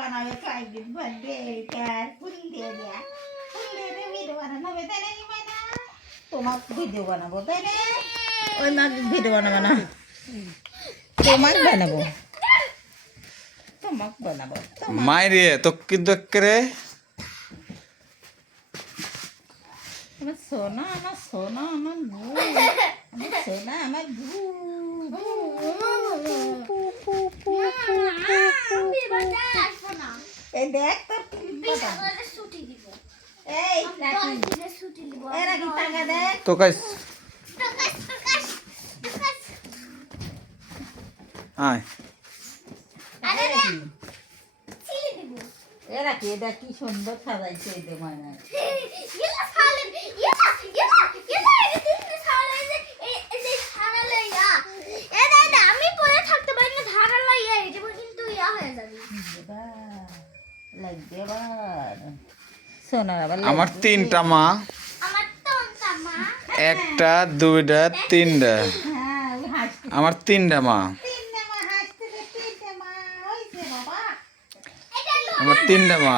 বানাবে কয়েকদিন পর বেকার ফুল দিয়ে দেয়া ফুল দিয়ে দিয়ে ভিডিও বানানো হবে তাই নাকি মাইনা তোমার ভিডিও বানাবো তাই না ওই মাক ভিডিও বানাবো না তোমাক বানাবো তোমাক বানাবো মায়েরে তো কিন্তু একেবারে আমার সোনা আমার সোনা আমার বউ আমার সোনা আমার বউ এই দেখ তো এই রাখি এই টাকা দেখ। তো গাইস আয়। এটা কি সুন্দর সাজাইছে মানে আমি পরে থাকতে পারি না ধারা লাগিয়ে কিন্তু ইয়া হয়ে যাবে। আমার তিনটা মা। আমার তো মা। একটা দুইটা তিনটা। হ্যাঁ আমার তিনটা মা। তিনটে মা হাসতেছে তিনটে মা। হইছে বাবা। এটা আমার তিনটা মা।